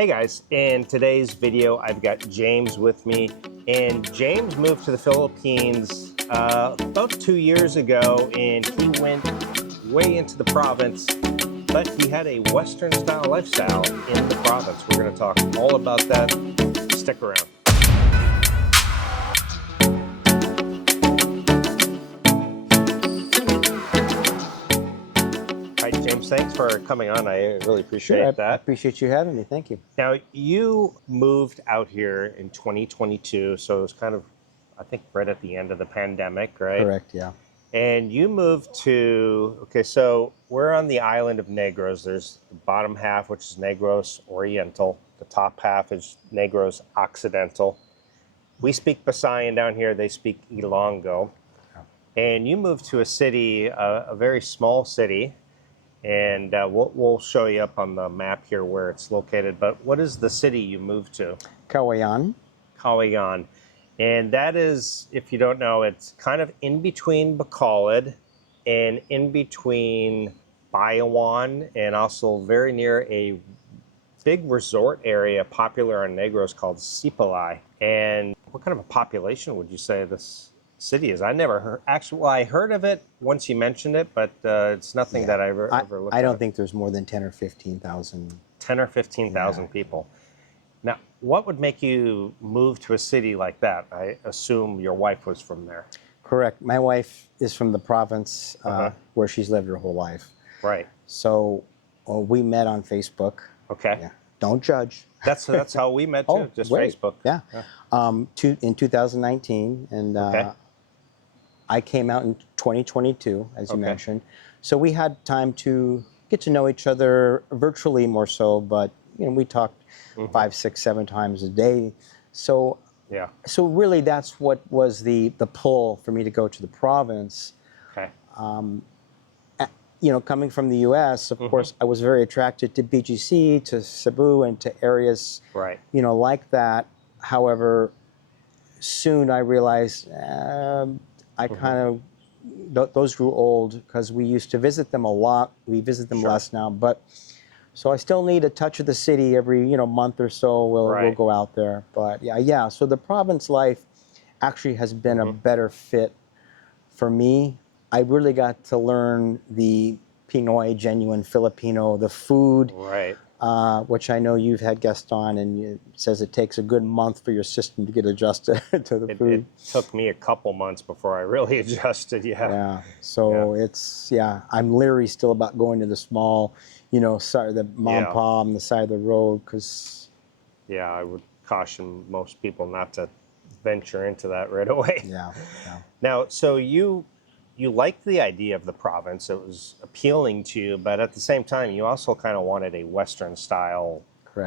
Hey guys, in today's video I've got James with me, and James moved to the Philippines about 2 years ago, and he went way into the province, but he had a Western style lifestyle in the province. We're going to talk all about that. Stick around. Hi James, thanks for coming on. I really appreciate that. I appreciate you having me. Thank you. Now, you moved out here in 2022, so it was kind of, I think, right at the end of the pandemic, right? Correct, yeah. And you moved to, okay, so we're on the island of Negros. There's the bottom half, which is Negros Oriental. The top half is Negros Occidental. We speak Visayan down here. They speak Ilonggo. And you moved to a city, a very small city. And we'll show you up on the map here where it's located. But what is the city you moved to? Kawayan. Kawayan. And that is, if you don't know, it's kind of in between Bacolod and in between Bayawan, and also very near a big resort area popular in Negros called Sipalay. And what kind of a population would you say this city is? I never heard, actually, well, I heard of it once you mentioned it, but it's nothing that I ever looked at. I don't think there's more than 10 or 15,000. 10 or 15,000 people. Now, what would make you move to a city like that? I assume your wife was from there. Correct. My wife is from the province where she's lived her whole life. Right. So we met on Facebook. Okay. Yeah. Don't judge. That's how we met too, just great. Facebook. Yeah. In 2019, and I came out in 2022, as you mentioned. So we had time to get to know each other virtually more so, but we talked 5, 6, 7 times a day. So so really that's what was the pull for me to go to the province. Okay. Coming from the U.S., of course, I was very attracted to BGC, to Cebu, and to areas, like that. However, soon I realized I kind of, those grew old because we used to visit them a lot. We visit them less now, but so I still need a touch of the city every, month or so. We'll go out there. But yeah. So the province life actually has been a better fit for me. I really got to learn the Pinoy, genuine Filipino, the food, which I know you've had guests on, and it says it takes a good month for your system to get adjusted to the food. It took me a couple months before I really adjusted, Yeah, so I'm leery still about going to the small, side, the mom and pop on the side of the road, because... Yeah, I would caution most people not to venture into that right away. Yeah. Now, so you liked the idea of the province. It was appealing to you, but at the same time, you also kind of wanted a Western style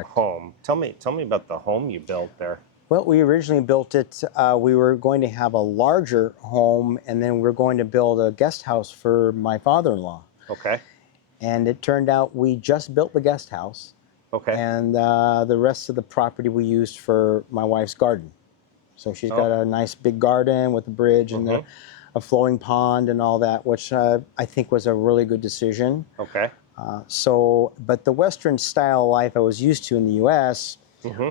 home. Tell me about the home you built there. Well, we originally built it, we were going to have a larger home, and then we were going to build a guest house for my father-in-law. Okay. And it turned out we just built the guest house. Okay. And the rest of the property we used for my wife's garden. So she's got a nice big garden with a bridge and a flowing pond and all that, which I think was a really good decision. Okay. But the Western style life I was used to in the U.S.,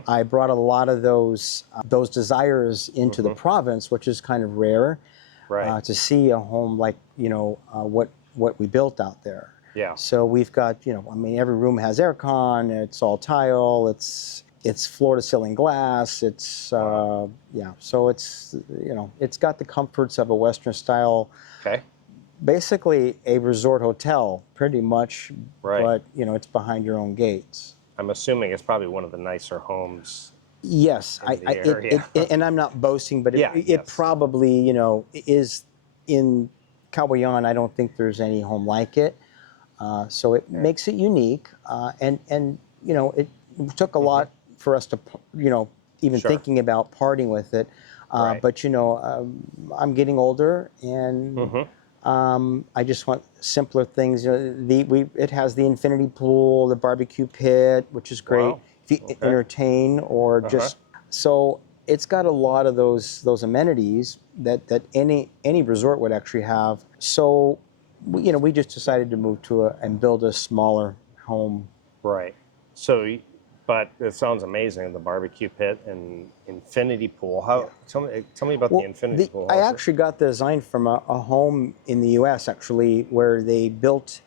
I brought a lot of those desires into the province, which is kind of rare, to see a home like what we built out there. Yeah. So we've got every room has aircon. It's all tile. It's floor-to-ceiling glass. It's so it's it's got the comforts of a Western style. Okay. Basically a resort hotel, pretty much. Right. But it's behind your own gates. I'm assuming it's probably one of the nicer homes. Yes, and I'm not boasting, but it probably is in Kawayan. I don't think there's any home like it. So it makes it unique, and it took a lot for us to, even thinking about parting with it. But I'm getting older, and I just want simpler things. It has the infinity pool, the barbecue pit, which is great. Wow. If you entertain or just so. It's got a lot of those amenities that any resort would actually have. So we just decided to move to and build a smaller home. Right. So But it sounds amazing, the barbecue pit and infinity pool. How? Tell me about the infinity pool. I actually got the design from a home in the U.S. actually, where they built,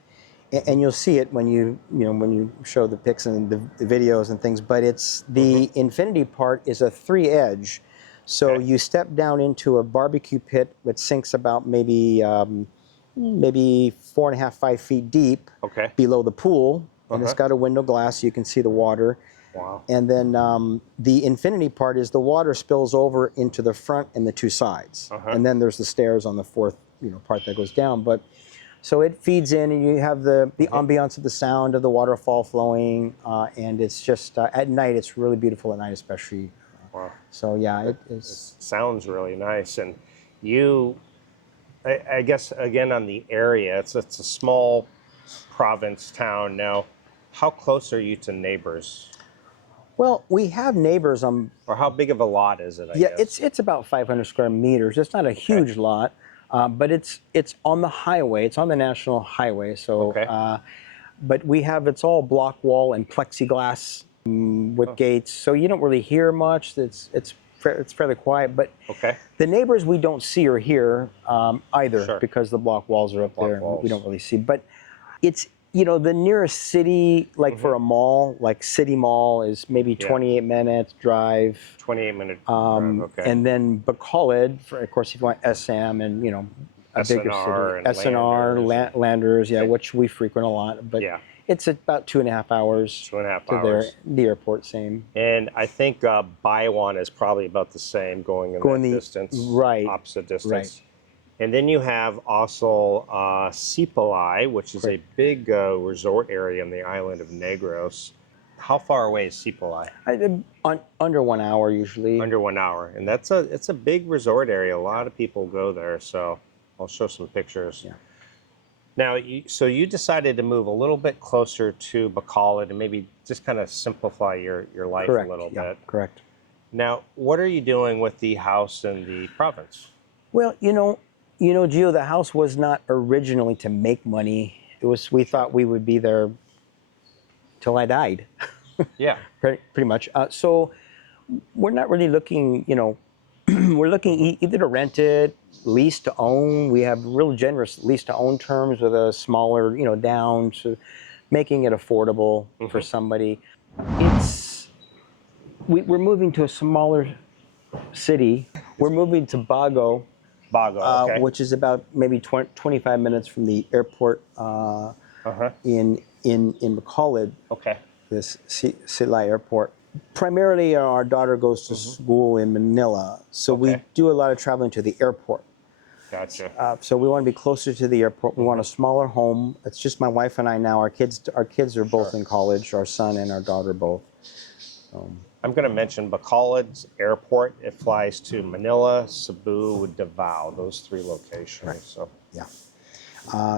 and you'll see it when when you show the pics and the videos and things. But it's the infinity part is a 3-edge, so you step down into a barbecue pit that sinks about maybe 4.5, 5 feet deep below the pool. And it's got a window glass so you can see the water. Wow. And then the infinity part is the water spills over into the front and the 2 sides. And then there's the stairs on the 4th part that goes down. But so it feeds in, and you have the ambiance of the sound of the waterfall flowing. And it's just, at night, it's really beautiful at night especially. Wow. So yeah, it sounds really nice. And you, I guess, again, on the area, it's a small province town now. How close are you to neighbors? Well, we have neighbors on. Or how big of a lot is it? I guess? It's about 500 square meters. It's not a huge lot, but it's on the highway. It's on the national highway. So, but it's all block wall and plexiglass with gates. So you don't really hear much. It's fairly quiet. But the neighbors we don't see or hear either because the block walls are up there. We don't really see. But it's. The nearest city, like for a mall, like City Mall, is maybe 28 minutes drive. 28-minute drive, And then Bacolod, of course, if you want SM and, a bigger city. SNR, Landers, which we frequent a lot. But it's about 2.5 hours. 2.5 to hours. The airport, same. And I think Baywan is probably about the same going that distance. Right. Opposite distance. Right. And then you have also Sipalay, which is a big resort area on the island of Negros. How far away is Sipalay? Under 1 hour usually. Under 1 hour, and it's a big resort area. A lot of people go there, so I'll show some pictures. Yeah. Now, so you decided to move a little bit closer to Bacolod and maybe just kind of simplify your life a little bit. Correct. Now, what are you doing with the house in the province? Well, Gio, the house was not originally to make money. We thought we would be there till I died. Yeah. Pretty much. So we're not really looking, we're looking either to rent it, lease to own. We have real generous lease to own terms with a smaller, down, so making it affordable for somebody. We're moving to a smaller city. We're moving to Bago. Which is about maybe 25 minutes from the airport in Bacolod. This Silay Airport. Primarily, our daughter goes to school in Manila, so we do a lot of traveling to the airport. Gotcha. So we want to be closer to the airport. We want a smaller home. It's just my wife and I now. Our kids are both in college. Our son and our daughter both. I'm going to mention Bacolod's airport. It flies to Manila, Cebu, Davao, those 3 locations. Right.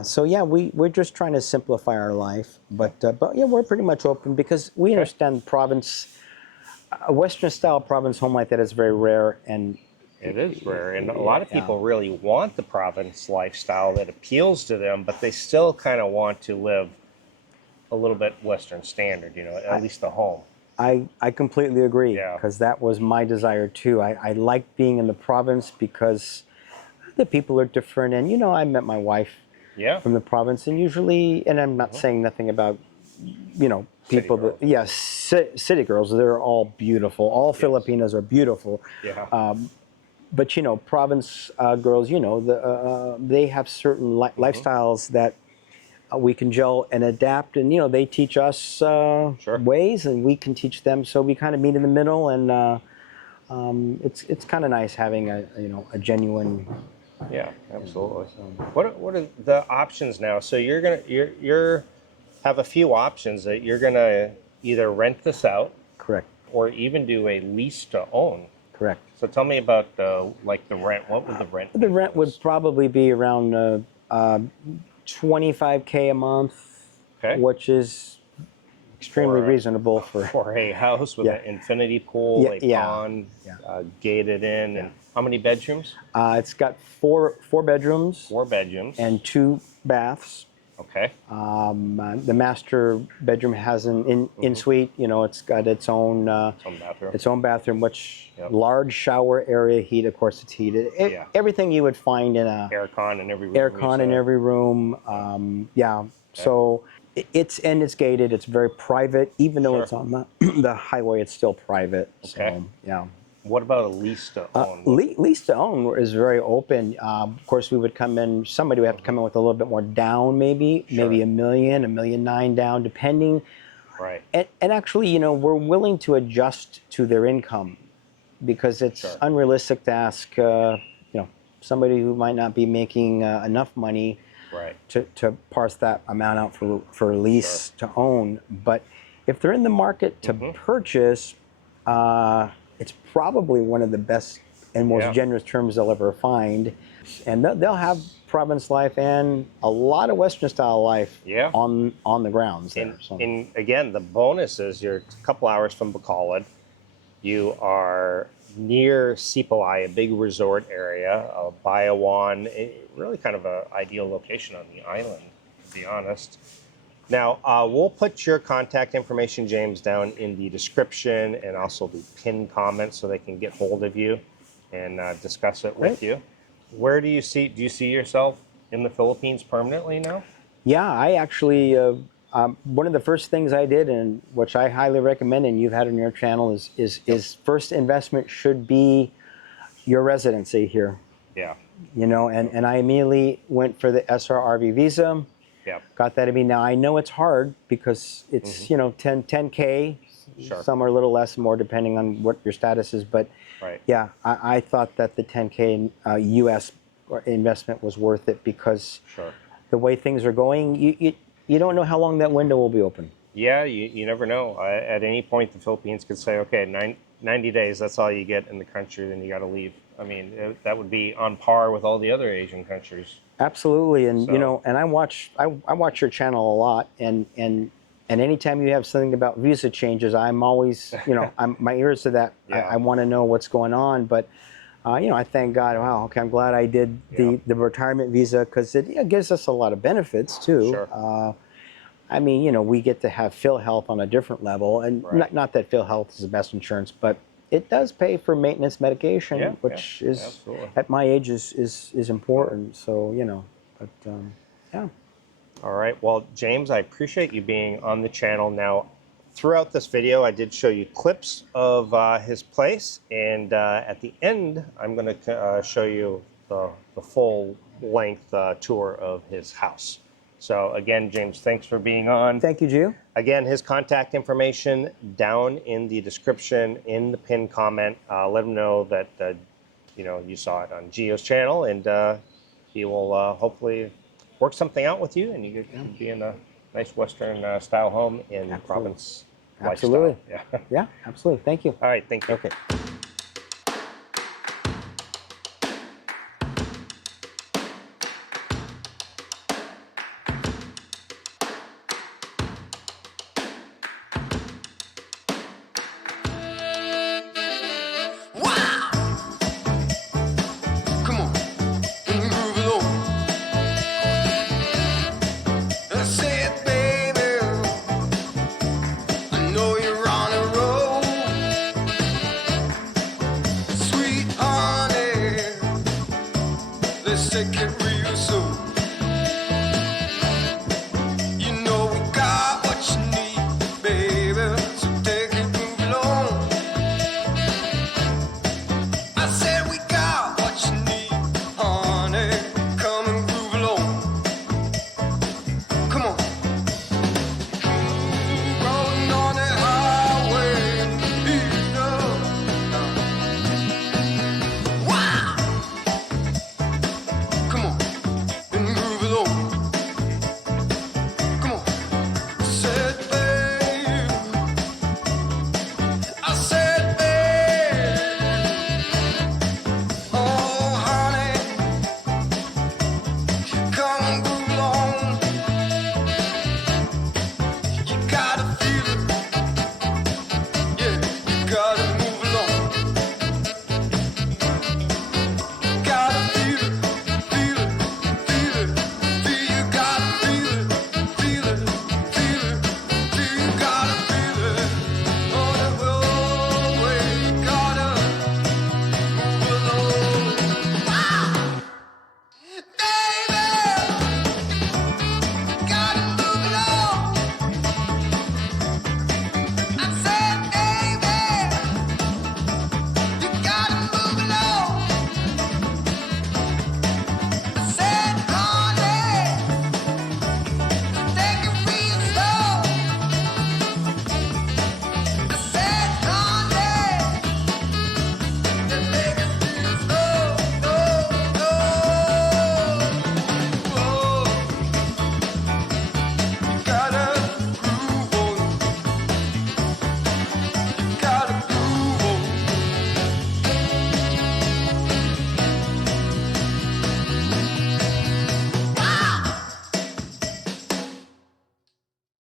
So we're just trying to simplify our life, but we're pretty much open because we understand a Western style province home like that is very rare, and it is rare, and a lot of people really want the province lifestyle that appeals to them, but they still kind of want to live a little bit Western standard, at least the home. I completely agree, because that was my desire too. I like being in the province because the people are different, and I met my wife from the province, and usually, and I'm not saying nothing about people city girls, they're all beautiful. All Filipinas are beautiful. But province girls, they have certain lifestyles that we can gel and adapt, and they teach us ways, and we can teach them. So we kind of meet in the middle, and it's kind of nice having a genuine. Yeah, absolutely. What are the options now? So you're have a few options that you're gonna either rent this out, correct, or even do a lease to own. Correct. So tell me about the rent. What would the rent be? The rent would probably be around $25K a month, which is extremely reasonable for a house with an infinity pool, a pond, gated in, and how many bedrooms? It's got four bedrooms. 4 bedrooms and 2 baths. Okay. The master bedroom has an in-suite. You know, it's got its own bathroom. its own bathroom, which large shower area, heat. Of course, it's heated. Everything you would find in a aircon in every room. Aircon in every room. Yeah. So it's gated. It's very private, even though it's on the highway. It's still private. Okay. So, yeah. What about a lease to own? Lease to own is very open. Of course, we would come in. Somebody would have to come in with a little bit more down, maybe $1 million, $1.9 million down, depending. Right. And actually, you know, we're willing to adjust to their income, because it's unrealistic to ask, you know, somebody who might not be making enough money to parse that amount out for a lease to own. But if they're in the market to purchase, it's probably one of the best and most generous terms they'll ever find. And they'll have Province life and a lot of Western style life on the grounds there. And again, the bonus is you're a couple hours from Bacolod. You are near Sipalay, a big resort area, Bayawan, really kind of an ideal location on the island, to be honest. Now, we'll put your contact information, James, down in the description and also the pinned comments so they can get hold of you and discuss it with you. Where do you see yourself in the Philippines permanently now? Yeah, I actually, one of the first things I did, and which I highly recommend, and you've had on your channel, is first investment should be your residency here. Yeah. You know, and I immediately went for the SRRV visa. Got that to me. Now I know it's hard because it's you know 10K. Some are a little less, more depending on what your status is. But yeah, I thought that the 10K U.S. investment was worth it because the way things are going, you don't know how long that window will be open. Yeah, you never know. At any point, the Philippines could say, okay, 90 days, that's all you get in the country, then you got to leave. I mean, that would be on par with all the other Asian countries. Absolutely, and you know, and I watch your channel a lot, and anytime you have something about visa changes, I'm always, you know, my ears to that. I want to know what's going on, but you know, I thank God. Wow, okay, I'm glad I did the retirement visa because it gives us a lot of benefits too. I mean, you know, we get to have PhilHealth on a different level, and not that PhilHealth is the best insurance, but it does pay for maintenance medication, which is at my age is important. So you know, but yeah. All right. Well, James, I appreciate you being on the channel. Now, throughout this video, I did show you clips of his place, and at the end, I'm going to show you the full-length tour of his house. So again, James, thanks for being on. Thank you, Gio. Again, his contact information down in the description, in the pinned comment. Let him know that you know you saw it on Gio's channel, and he will hopefully work something out with you, and you can be in a nice Western style home in Province lifestyle. Absolutely. Yeah, absolutely. Thank you. All right, thank you. Okay. Take it